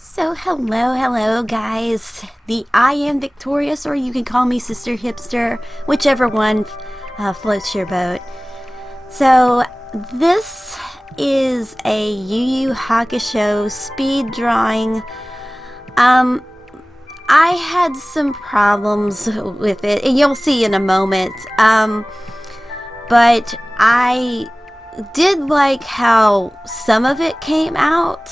So hello guys. I am Victorious, or you can call me Sister Hipster, whichever one floats your boat. So this is a YuYuHakusho speed drawing. I had some problems with it, and you'll see in a moment. But I did like how some of it came out,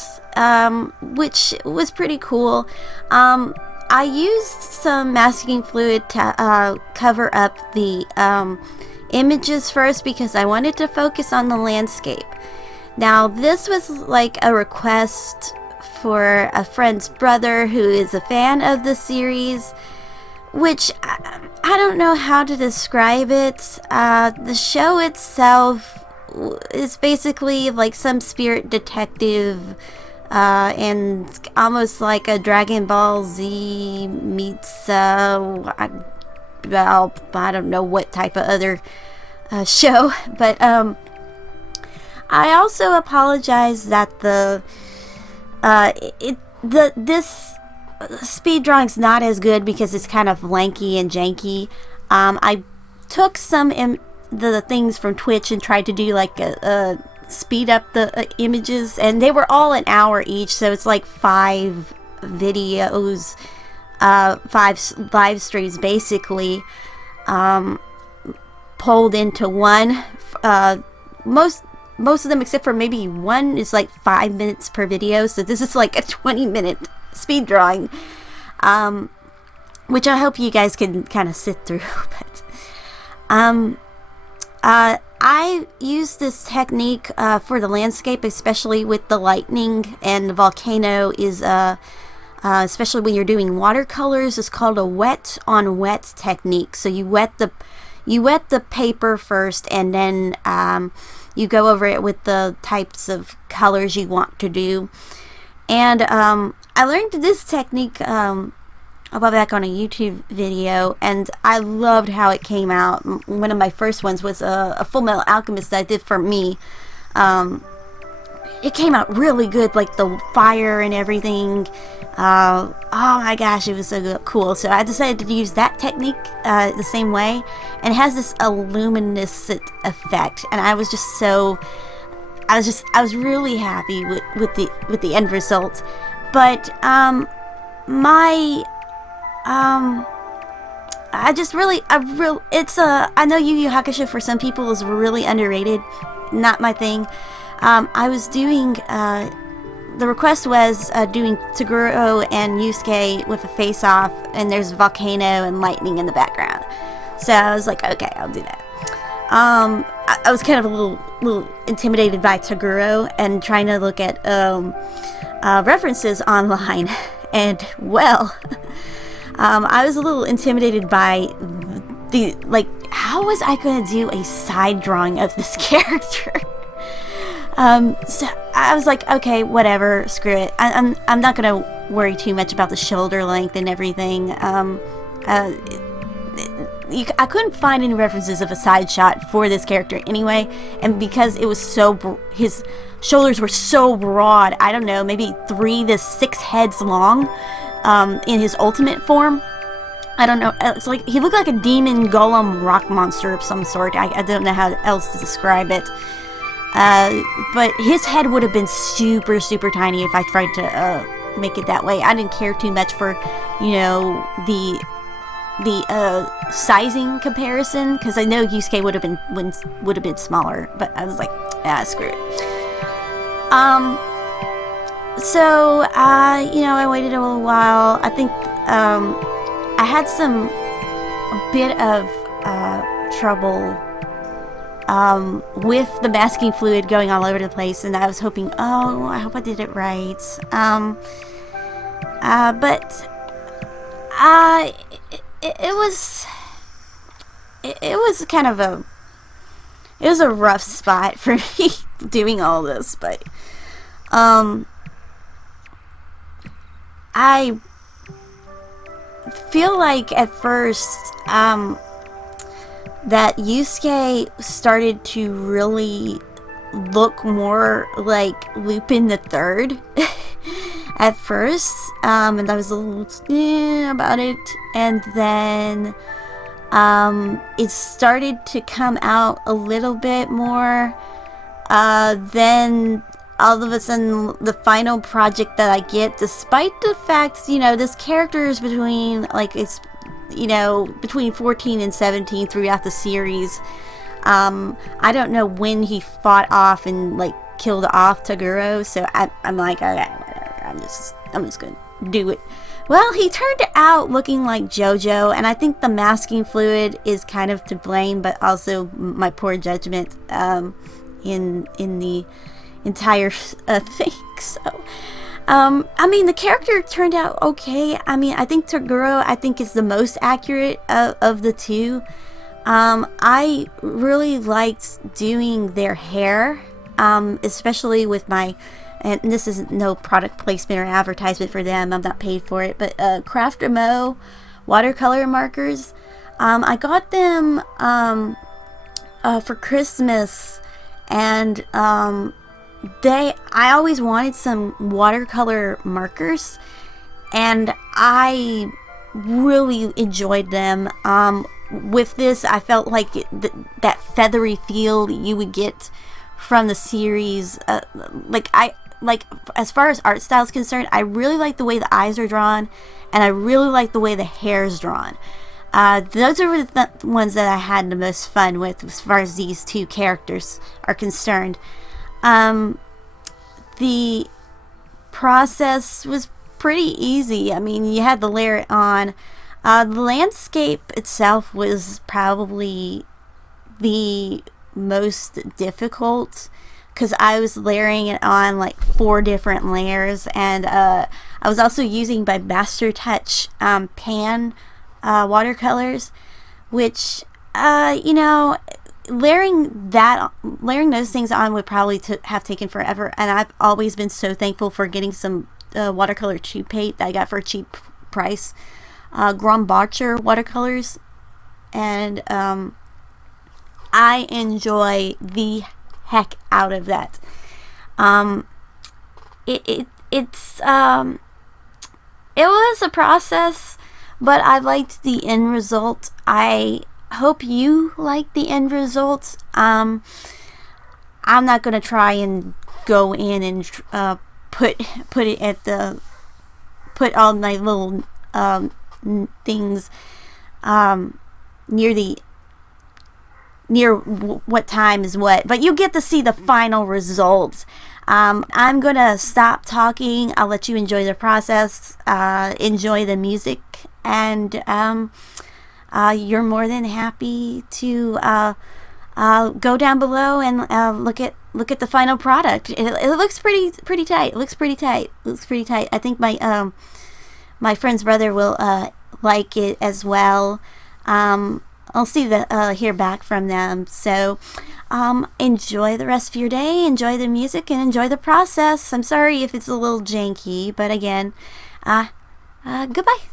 which was pretty cool. I used some masking fluid to cover up the images first because I wanted to focus on the landscape. Now, this was like a request for a friend's brother who is a fan of the series, which I don't know how to describe it. The show itself is basically like some spirit detective, and almost like a Dragon Ball Z meets I don't know what type of other show, but I also apologize that this speed drawing's not as good because it's kind of lanky and janky. I took some the things from Twitch and tried to do like a speed up the images, and they were all an hour each, so it's like 5 videos, 5 live streams basically, pulled into one. Most of them, except for maybe one, is like 5 minutes per video, so this is like a 20-minute speed drawing, which I hope you guys can kind of sit through. But I use this technique for the landscape, especially with the lightning, and the volcano is especially when you're doing watercolors, it's called a wet on wet technique. So you wet the paper first, and then you go over it with the types of colors you want to do. And I learned this technique a while back on a YouTube video, and I loved how it came out. One of my first ones was a Full Metal Alchemist that I did for me. It came out really good, like the fire and everything. Oh my gosh, it was so cool. So I decided to use that technique the same way, and it has this luminescent effect, and I was really happy with the end result. But I know YuYuHakusho for some people is really underrated. Not my thing. I was doing, the request was doing Toguro and Yusuke with a face-off, and there's a volcano and lightning in the background. So I was like, okay, I'll do that. I was kind of a little intimidated by Toguro and trying to look at references online, and well, I was a little intimidated by how was I going to do a side drawing of this character? So I was like, okay, whatever, screw it. I'm not going to worry too much about the shoulder length and everything. I couldn't find any references of a side shot for this character anyway, and because it was his shoulders were so broad, I don't know, maybe 3 to 6 heads long, in his ultimate form. I don't know, it's like he looked like a demon golem rock monster of some sort. I don't know how else to describe it. But his head would have been super tiny if I tried to make it that way. I didn't care too much for, the sizing comparison, because I know Yusuke would have been smaller, but I was like, screw it. So I waited a little while. I think I had a bit of trouble with the masking fluid going all over the place, and I was hoping, I hope I did it right. But it was kind of a rough spot for me doing all this, but I feel like at first that Yusuke started to really look more like Lupin the Third. at first, and I was a little about it, and then it started to come out a little bit more. Then all of a sudden, the final project that I get, despite the fact, this character is between, between 14 and 17 throughout the series. I don't know when he fought off and, killed off Toguro, so I'm like, okay, whatever, I'm just gonna do it. Well, he turned out looking like JoJo, and I think the masking fluid is kind of to blame, but also my poor judgment in the entire thing. So, the character turned out okay. I think Toguro, is the most accurate of the two. I really liked doing their hair, especially with and this is no product placement or advertisement for them, I'm not paid for it, but Craft Mo watercolor markers. I got them for Christmas, and I always wanted some watercolor markers, and I really enjoyed them. With this, I felt like that feathery feel that you would get from the series. As far as art style is concerned, I really like the way the eyes are drawn, and I really like the way the hair is drawn. Those are the ones that I had the most fun with as far as these two characters are concerned. The process was pretty easy. You had to layer it on. The landscape itself was probably the most difficult, because I was layering it on 4 different layers, and I was also using my Master Touch pan watercolors, which layering those things on would probably have taken forever. And I've always been so thankful for getting some watercolor cheap paint that I got for a cheap price, Grombacher watercolors, and I enjoy the heck out of that. It was a process, but I liked the end result. I hope you like the end result. I'm not gonna try and go in and put all my little things near what time is what, but you get to see the final results. I'm gonna stop talking. I'll let you enjoy the process, enjoy the music, and you're more than happy to go down below and look at the final product. It looks pretty tight. It looks pretty tight. I think my friend's brother will like it as well. I'll hear back from them. So enjoy the rest of your day, enjoy the music, and enjoy the process. I'm sorry if it's a little janky, but again, goodbye.